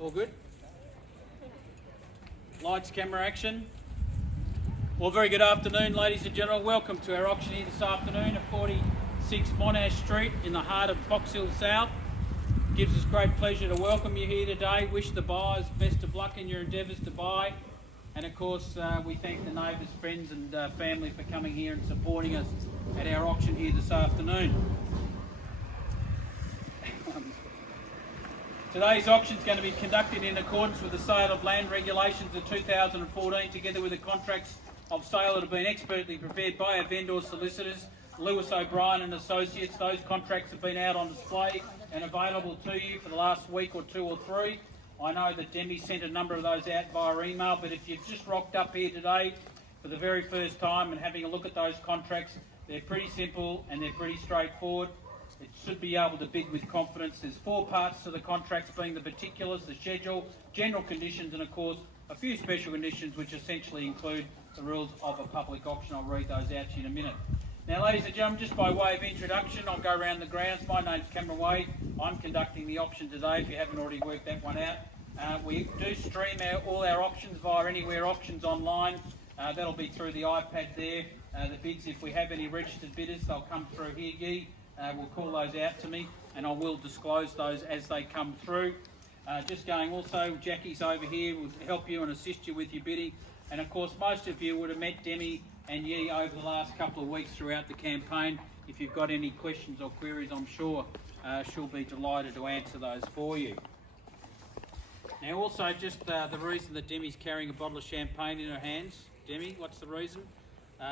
All good? Lights, camera, action. Well, very good afternoon, ladies and gentlemen. Welcome to our auction here this afternoon at 46 Monash Street in the heart of Box Hill South. It gives us great pleasure to welcome you here today. Wish the buyers best of luck in your endeavours to buy. And of course, we thank the neighbours, friends and family for coming here and supporting us at our auction here this afternoon. Today's auction is going to be conducted in accordance with the Sale of Land Regulations of 2014, together with the contracts of sale that have been expertly prepared by our vendor solicitors, Lewis O'Brien and Associates. Those contracts have been out on display and available to you for the last week or two or three. I know that Demi sent a number of those out via email, but if you've just rocked up here today for the very first time and having a look at those contracts, they're pretty simple and they're pretty straightforward. It should be able to bid with confidence. There's four parts to the contracts, being the particulars, the schedule, general conditions, and of course a few special conditions which essentially include the rules of a public auction. I'll read those out to you in a minute. Now, ladies and gentlemen, just by way of introduction, I'll go around the grounds. My name's Cameron Wade. I'm conducting the auction today, if you haven't already worked that one out. We do stream all our auctions via Anywhere Auctions online. That'll be through the iPad there. The bids, if we have any registered bidders, they'll come through here. We'll call those out to me and I will disclose those as they come through. Just going also, Jackie's over here will help you and assist you with your bidding. And of course, most of you would have met Demi and Yi over the last couple of weeks throughout the campaign. If you've got any questions or queries, I'm sure she'll be delighted to answer those for you. Now also, just the reason that Demi's carrying a bottle of champagne in her hands. Demi, what's the reason?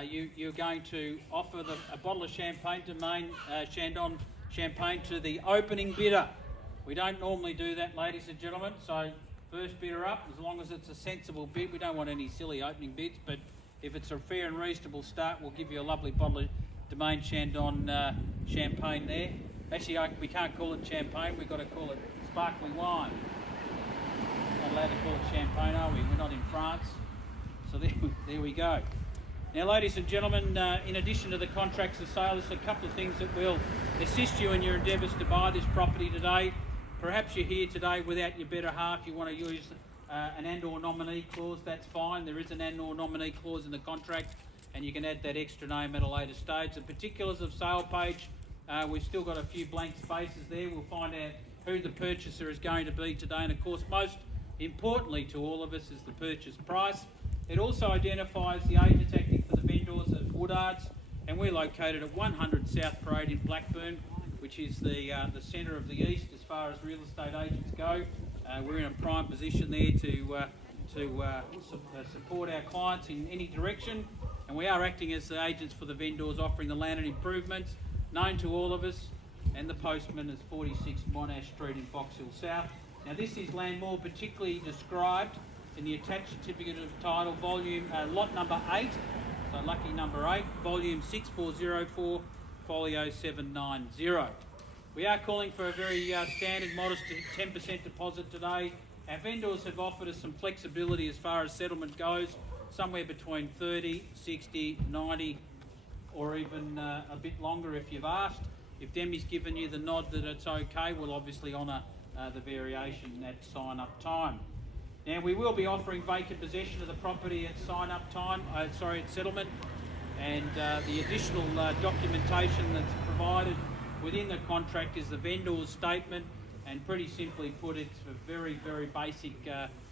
You're going to offer a bottle of champagne to Chandon champagne to the opening bidder. We don't normally do that, ladies and gentlemen, so first bidder up, as long as it's a sensible bid. We don't want any silly opening bids, but if it's a fair and reasonable start, we'll give you a lovely bottle of Domaine Chandon champagne there. Actually, we can't call it champagne, we've got to call it sparkling wine. We're not allowed to call it champagne, are we? We're not in France. So there we go. Now, ladies and gentlemen, in addition to the contracts of sale, there's a couple of things that will assist you in your endeavours to buy this property today. Perhaps you're here today without your better half. You want to use an and/or nominee clause. That's fine. There is an and/or nominee clause in the contract, and you can add that extra name at a later stage. The particulars of sale page, we've still got a few blank spaces there. We'll find out who the purchaser is going to be today, and of course, most importantly to all of us is the purchase price. It also identifies the agents acting for the vendors as Woodards, and we're located at 100 South Parade in Blackburn, which is the centre of the east as far as real estate agents go. We're in a prime position there to support our clients in any direction, and we are acting as the agents for the vendors offering the land and improvements known to all of us, and the postman is 46 Monash Street in Box Hill South. Now, this is land more particularly described in the attached certificate of title, volume lot number 8, so lucky number 8, volume 6404, folio 790. We are calling for a very standard, modest 10% deposit today. Our vendors have offered us some flexibility as far as settlement goes, somewhere between 30, 60, 90, or even a bit longer if you've asked. If Demi's given you the nod that it's okay, we'll obviously honour the variation at sign-up time. Now, we will be offering vacant possession of the property at sign-up time, at settlement, and the additional documentation that's provided within the contract is the vendor's statement, and pretty simply put, it's a very, very basic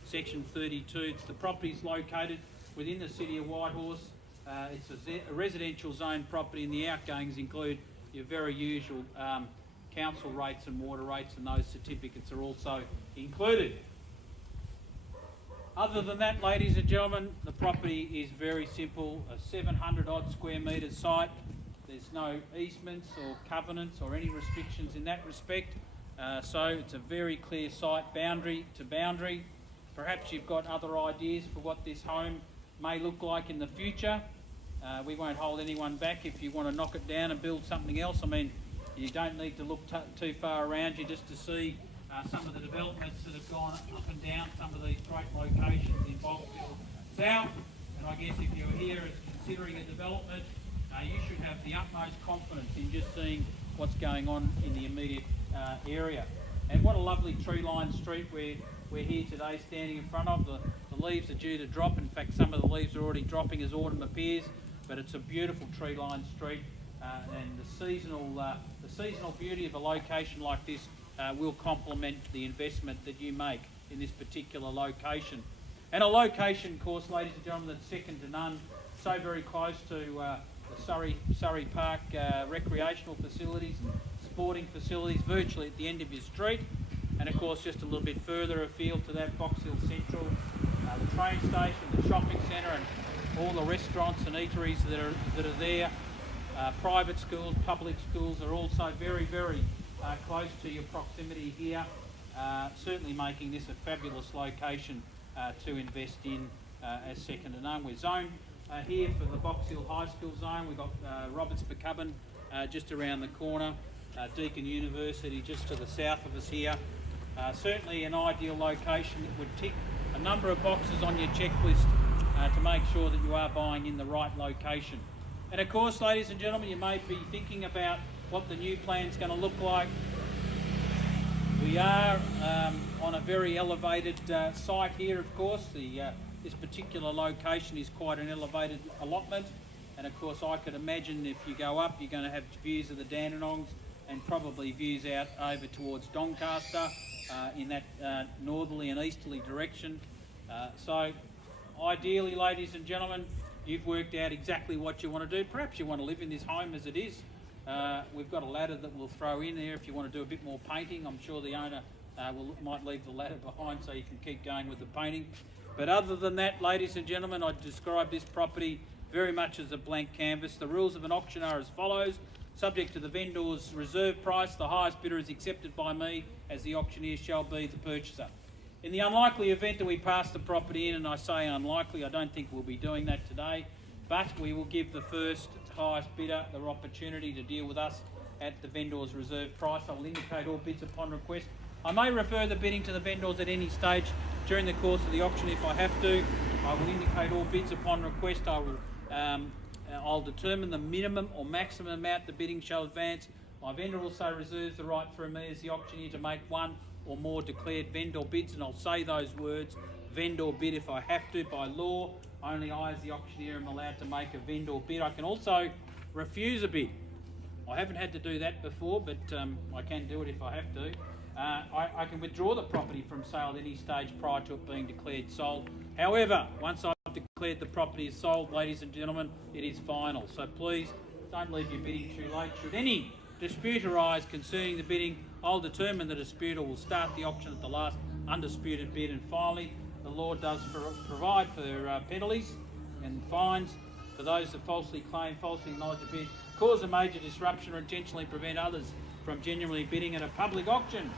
section 32. It's the property's located within the city of Whitehorse. It's a residential zone property, and the outgoings include your very usual council rates and water rates, and those certificates are also included. Other than that, ladies and gentlemen, the property is very simple, a 700 odd square metre site. There's no easements or covenants or any restrictions in that respect. So it's a very clear site, boundary to boundary. Perhaps you've got other ideas for what this home may look like in the future. We won't hold anyone back if you want to knock it down and build something else. I mean, you don't need to look too far around you just to see some of the developments that have gone up and down some of these great locations in Box Hill South. And I guess if you're here as considering a development, you should have the utmost confidence in just seeing what's going on in the immediate area. And what a lovely tree-lined street we're here today standing in front of. The leaves are due to drop. In fact, some of the leaves are already dropping as autumn appears, but it's a beautiful tree-lined street, and the seasonal beauty of a location like this will complement the investment that you make in this particular location. And a location, of course, ladies and gentlemen, that's second to none, so very close to the Surrey Park recreational facilities, sporting facilities, virtually at the end of your street. And of course, just a little bit further afield to that, Box Hill Central, the train station, the shopping centre, and all the restaurants and eateries that are there. Private schools, public schools are also very, very close to your proximity here, certainly making this a fabulous location to invest in as second to none. We're zoned here for the Box Hill High School zone. We've got McCubbin just around the corner, Deakin University just to the south of us here. Certainly an ideal location that would tick a number of boxes on your checklist to make sure that you are buying in the right location. And of course, ladies and gentlemen, you may be thinking about what the new plan's going to look like. We are on a very elevated site here, of course. This particular location is quite an elevated allotment, and of course I could imagine if you go up you're going to have views of the Dandenongs and probably views out over towards Doncaster in that northerly and easterly direction. So ideally, ladies and gentlemen, you've worked out exactly what you want to do. Perhaps you want to live in this home as it is. We've got a ladder that we'll throw in there if you want to do a bit more painting. I'm sure the owner might leave the ladder behind so you can keep going with the painting. But other than that, ladies and gentlemen, I'd describe this property very much as a blank canvas. The rules of an auction are as follows. Subject to the vendor's reserve price, the highest bidder is accepted by me as the auctioneer shall be the purchaser. In the unlikely event that we pass the property in, and I say unlikely, I don't think we'll be doing that today, but we will give the first highest bidder the opportunity to deal with us at the vendor's reserve price. I will indicate all bids upon request. I may refer the bidding to the vendors at any stage during the course of the auction if I have to. I will indicate all bids upon request. I'll determine the minimum or maximum amount the bidding shall advance. My vendor also reserves the right for me as the auctioneer to make one or more declared vendor bids, and I'll say those words, vendor bid, if I have to. By law, only I as the auctioneer am allowed to make a vendor bid. I can also refuse a bid. I haven't had to do that before, but I can do it if I have to. I can withdraw the property from sale at any stage prior to it being declared sold. However, once I've declared the property is sold, ladies and gentlemen, it is final. So please don't leave your bidding too late. Should any dispute arise concerning the bidding, I'll determine the dispute or will start the auction at the last undisputed bid. And finally, the law does provide for penalties and fines for those that falsely claim, falsely acknowledge a bid, cause a major disruption or intentionally prevent others from genuinely bidding at a public auction.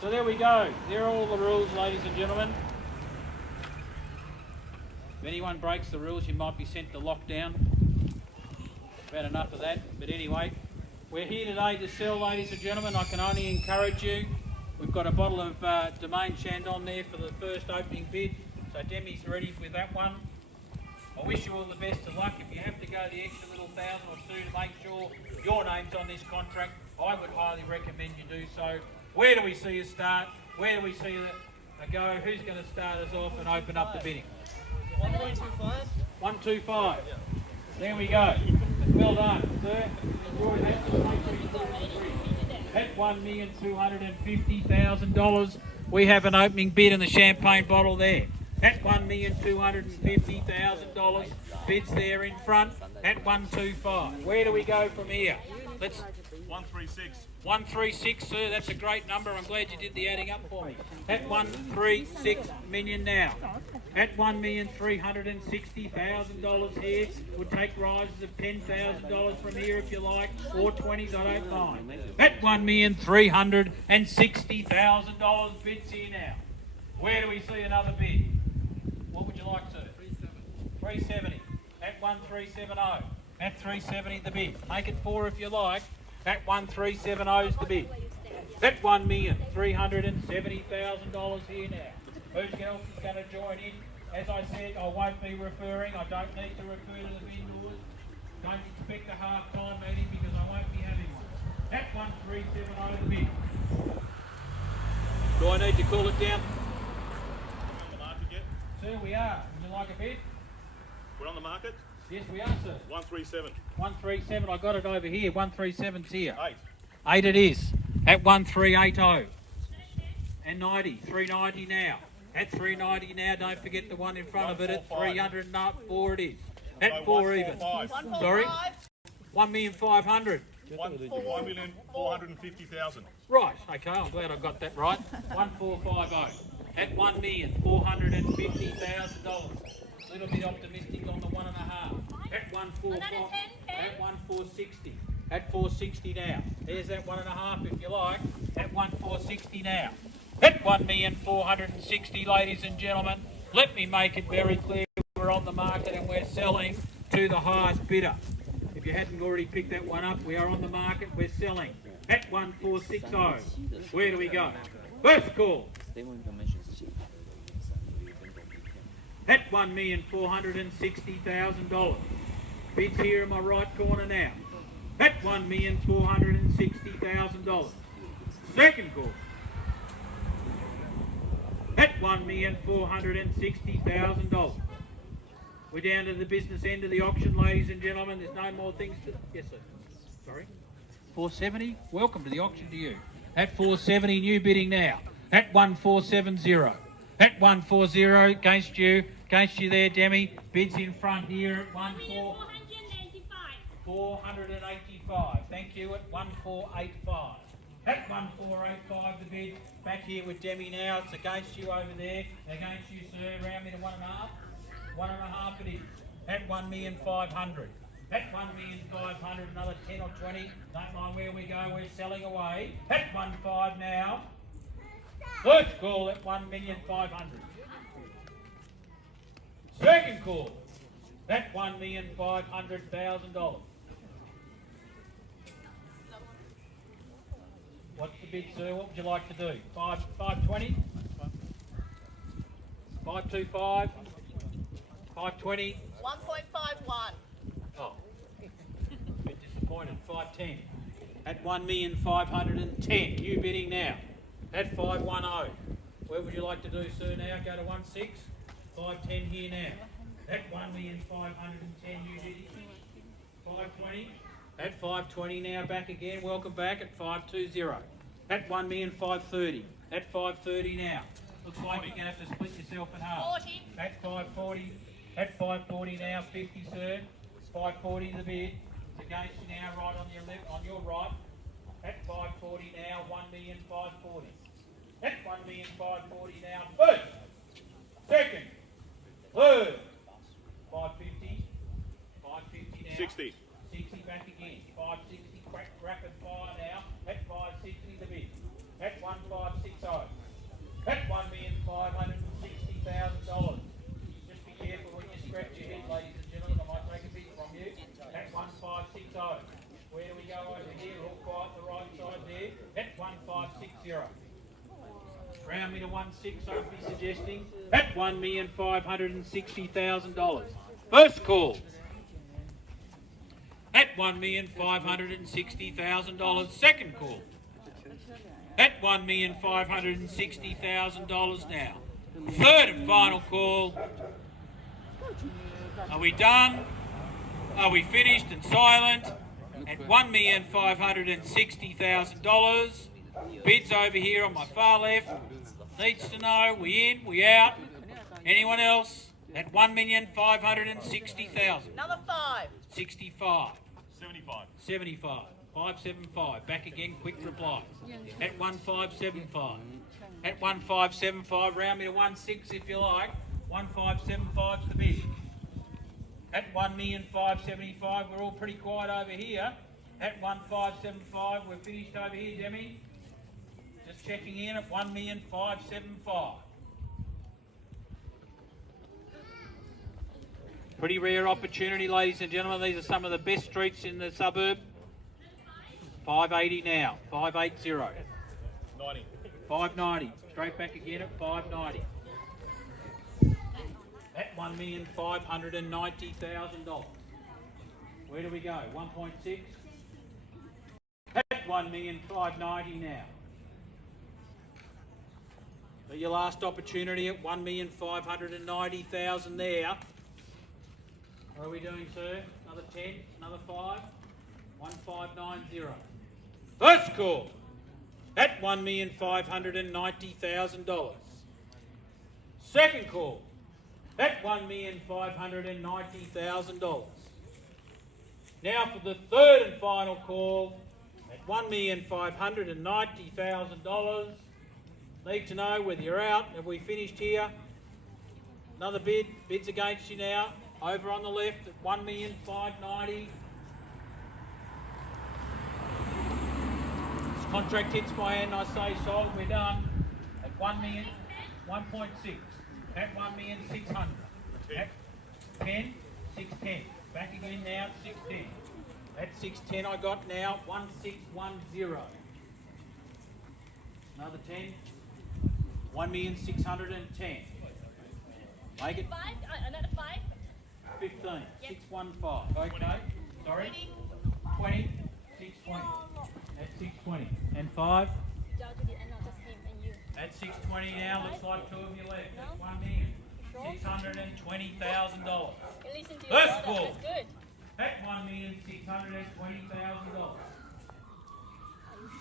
So there we go. There are all the rules, ladies and gentlemen. If anyone breaks the rules, you might be sent to lockdown. About enough of that. But anyway, we're here today to sell, ladies and gentlemen. I can only encourage you. We've got a bottle of Domaine Chandon there for the first opening bid. So Demi's ready with that one. I wish you all the best of luck. If you have to go the extra little $1,000 or $2,000 to make sure your name's on this contract, I would highly recommend you do so. Where do we see you start? Where do we see you go? Who's going to start us off and open up the bidding? 1.25. 125. Yeah. There we go. Well done, sir. At $1,250,000, we have an opening bid in the champagne bottle there. At $1,250,000, bids there in front at 125. Where do we go from here? Let's 136. 136, sir. That's a great number. I'm glad you did the adding up for me. At 136 million now. At $1,360,000 here. We'll take rises of $10,000 from here if you like, or 20s, I don't mind. At $1,360,000 bids here now. Where do we see another bid? What would you like, sir? 370. At 1,370. At 370 the bid. Make it 4 if you like. At 1,370 is the bid. At $1,370,000 here now. Who else is going to join in? As I said, I won't be referring. I don't need to refer to the vendors. Don't expect a half-time meeting because I won't be having one. At 1,370 the bid. Do I need to call it down? On the market yet? Sir, we are. Would you like a bid? We're on the market? Yes, we are, sir. 137. 137, I got it over here. 137's here. 8. 8 it is. At 1380. And 90. 390 now. At 390 now, don't forget the one in front of it at 304 it is. At 4 even. 145. Sorry? 1,500,000. 1,450,000. Right, okay, I'm glad I got that right. 1450 at $1,450,000. A little bit optimistic on the 1.5. At 145, at 1460. At 460 now. There's that 1.5 if you like. At 1460 now. At 1,460,000, ladies and gentlemen. Let me make it very clear. We're on the market and we're selling to the highest bidder. If you hadn't already picked that one up, we are on the market, we're selling at 1460. Where do we go? First call. At $1,460,000. Bids here in my right corner now. At $1,460,000. Second call. At $1,460,000. We're down to the business end of the auction, ladies and gentlemen. There's no more things to... Yes, sir. Sorry. 470? Welcome to the auction to you. At 470, new bidding now. At 1470. At 140, against you there, Demi. Bids in front here at 485. Thank you, at 1485. At 1485, the bid. Back here with Demi now. It's against you over there. Against you, sir. Round me to 1.5. 1.5 it is. At 1,500,000. At 1,500,000, another 10 or 20. Don't mind where we go, we're selling away. At 1.5 now. First call at 1,500,000. Second call at $1,500,000. What's the bid, sir? What would you like to do? 520? 525? 520? 1.51. Oh, a bit disappointed. 510. At 1,510,000. New bidding now. At 510. Where would you like to do, sir, now? Go to 16? 510 here now. At 1,510,000 new bidding. 520. At 520 now, back again. Welcome back at 520. At 1,530,000. At 530 now. Looks like you're going to have to split yourself in half. 40. At 540. At 540 now, 50, sir. 540 the bid. It's against you now, right on your left, on your right. At 540 now, 1,540,000. At 1,540,000 now, first, second, third. 550. 550 now. 60. 60 back again. 560, crack, rapid fire now. At 560 the bid. At 1,560. At $1,560,000. Just be careful when you scratch your head, ladies and gentlemen. I might take a bid from you. At 1,560. Where do we go over here? All quiet the right side there. At 1,560. Round me to 16, I'd be suggesting. At $1,560,000. First call. At $1,560,000. Second call. At $1,560,000 now. Third and final call. Are we done? Are we finished and silent? At $1,560,000. Bids over here on my far left. Needs to know, we in, we out. Anyone else? At $1,560,000. Another 5. 65. 75. 75. 575. Back again, quick reply. At 1575. At 1575, round me to 16 if you like. 1575's the bid. At 1,575,000, we're all pretty quiet over here. At 1575, we're finished over here, Demi. Just checking in at 1,575,000. Pretty rare opportunity, ladies and gentlemen. These are some of the best streets in the suburb. 580 now. 580. 90. 590. Straight back again at 590. At $1,590,000. Where do we go? 1.6. At $1,590,000 now. your last opportunity at 1,590,000 there. What are we doing, sir? Another 10, another 5, 1,590. First call at $1,590,000. Second call at $1,590,000. Now for the third and final call at $1,590,000. Need to know whether you're out. Have we finished here? Another bid. Bids against you now. Over on the left at $1,590,000. This contract hits my hand. I say sold. We're done at 1.6. At 1,600,000. At 10, 610. Back again now at 610. At 610 I got now 1,610. Another 10. 1,610. Make it 5, another 5. 15. 615. Okay. Sorry. 20. 620. At 620. And 5. At 620 now, looks like two of you left. That's $1,620,000. First call. At $1,620,000.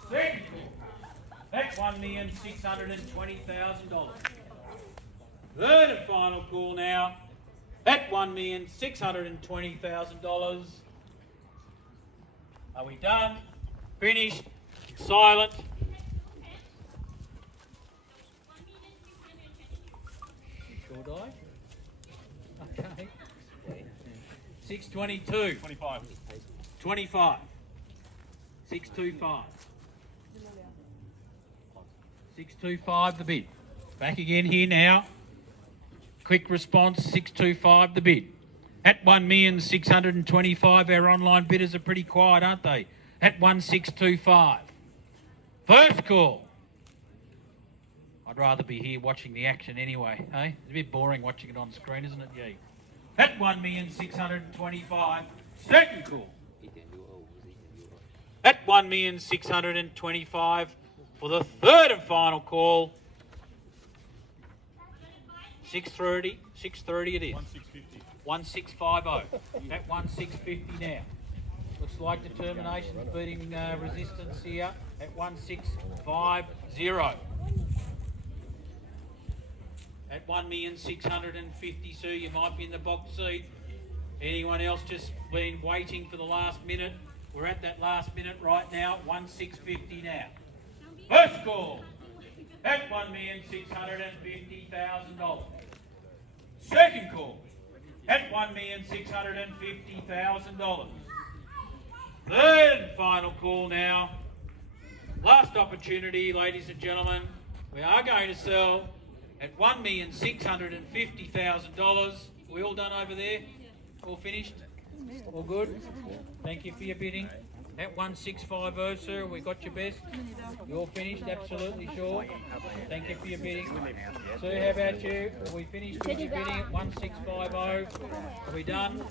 Second call. At $1,620,000. Third and final call now. At $1,620,000. Are we done? Finished? Silent? Should I? Okay. 622. 25. 25. 625. 625 the bid. Back again here now. Quick response, 625 the bid. At 1,625,000, our online bidders are pretty quiet, aren't they? At 1,625. First call. I'd rather be here watching the action anyway, eh? It's a bit boring watching it on screen, isn't it? Yeah. At 1,625,000. Second call. At 1,625,000 for the third and final call. 630 it is. 1650. At 1650 now. Looks like determination's beating resistance here at 1650. At 1,650,000, Sue, you might be in the box seat. Anyone else just been waiting for the last minute? We're at that last minute right now, 1,650 now. First call at $1,650,000. Second call at $1,650,000. Third and final call now. Last opportunity, ladies and gentlemen. We are going to sell at $1,650,000. We all done over there? All finished? All good? Thank you for your bidding. At 1,650, sir, we got your best. You all finished? Absolutely sure. Thank you for your bidding. Sir, how about you? Are we finished with your bidding at 1,650? Are we done?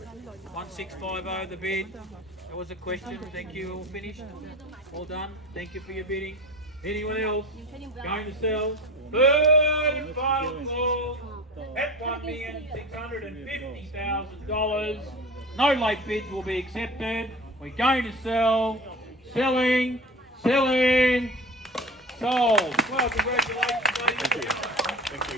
1,650 the bid. That was a question. Thank you. All finished? All done. Thank you for your bidding. Anyone else going to sell? Third and final call at $1,650,000. No late bids will be accepted. We're going to sell, selling, sold. Well, congratulations.